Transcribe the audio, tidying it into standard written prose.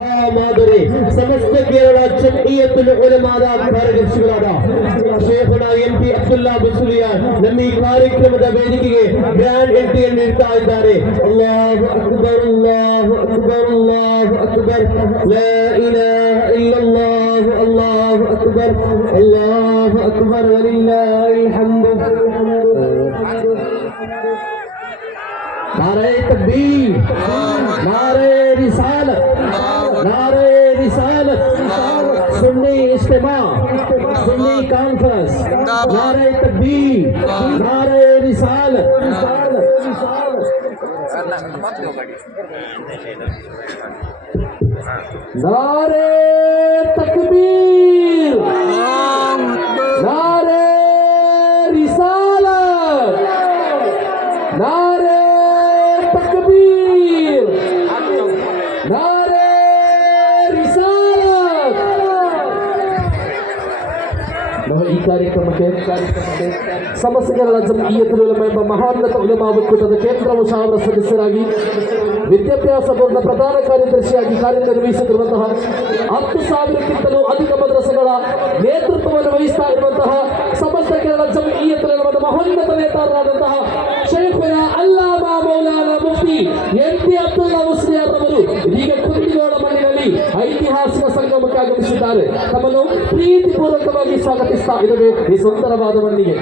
ಮಾದರಿ ಸಮಸ್ತ ಕೇರಳ ಜಮ್ಇಯತುಲ್ ಉಲಮಾದ ಕಾರ್ಯದರ್ಶಿಗಳಾದ ಶೇಖುನಾ ಎಂಪಿ ಅಬ್ದುಲ್ಲಾ ಬಸುಲಿಯಾನ್ ನಮ್ಮ ಈ ಕಾರ್ಯಕ್ರಮದ ವೇದಿಕೆಗೆ ಗ್ರ್ಯಾಂಡ್ ಎಂಟ್ರಿಯನ್ನು ನೀಡ್ತಾ ಇದ್ದಾರೆ. ಅಲ್ಲಾಹು ಅಕ್ಬರ್ ಅಲ್ಲಾಹು ಅಕ್ಬರ್ ಅಲ್ಲಾಹು ಅಕ್ಬರ್ ಲಾ ಇಲಾಹ ಇಲ್ಲಲ್ಲಾಹು ಅಲ್ಲಾಹು ಅಕ್ಬರ್ ವಲಿಲ್ಲಾಹಿಲ್ ಹಮ್ದು. नारे तकबीर, नारे रिसालत, नारे रिसालत, सुन्नी इज्तिमा, सुन्नी कॉन्फ्रेंस, नारे तकबीर, नारे रिसालत, नारे तकबीर, नारे रिसालत, नारे तकबीर, नारे रिसालत. ಈ ಕಾರ್ಯಕ್ರಮಕ್ಕೆ ಸಮಸ್ತ ಕೇರಳ ಜಮ್ಇಯತುಲ್ ಉಲಮಾ ಎಂಬ ಮಹಾನ್ನತ ಉಲಮಾ ಒಕ್ಕೂಟದ ಕೇಂದ್ರ ಮುಷಾವರ ಸದಸ್ಯರಾಗಿ ವಿದ್ಯಾಭ್ಯಾಸ ಬೋರ್ಡ್ನ ಪ್ರಧಾನ ಕಾರ್ಯದರ್ಶಿಯಾಗಿ ಕಾರ್ಯನಿರ್ವಹಿಸುತ್ತಿರುವಂತಹ 10,000ಕ್ಕಿಂತಲೂ ಅಧಿಕ ಮದ್ರಸೆಗಳ ನೇತೃತ್ವವನ್ನು ವಹಿಸ್ತಾ ಇರುವಂತಹ ಸಮಸ್ತ ಕೇರಳ ಜಮ್ಇಯತುಲ್ ಉಲಮಾದ ಮಹೋನ್ನತ ನೇತಾರರಾದಂತಹ ಶೇಖುನಾ ಅಲ್ಲಾಮಾ ಮೌಲಾನಾ ಮುಫ್ತಿ ಎಂಪಿ ಅಬ್ದುಲ್ಲಾ ಮುಸ್ಲಿಯಾರ್ ಅವರು ಇದೀಗ ಕುಂದಗೋಳ ಮಣ್ಣಿನಲ್ಲಿ ಐತಿಹಾಸಿಕ ಸಂಗಮಕ್ಕೆ ಆಗಮಿಸಿದ್ದಾರೆ. ತಮ್ಮನ್ನು ಪ್ರೀತಿಪೂರ್ವಕವಾಗಿ ಸ್ವಾಗತಿಸ್ತಾ ಇದ್ದೇವೆ ಈ ಸುಂದರವಾದ ಮಣ್ಣಿಗೆ.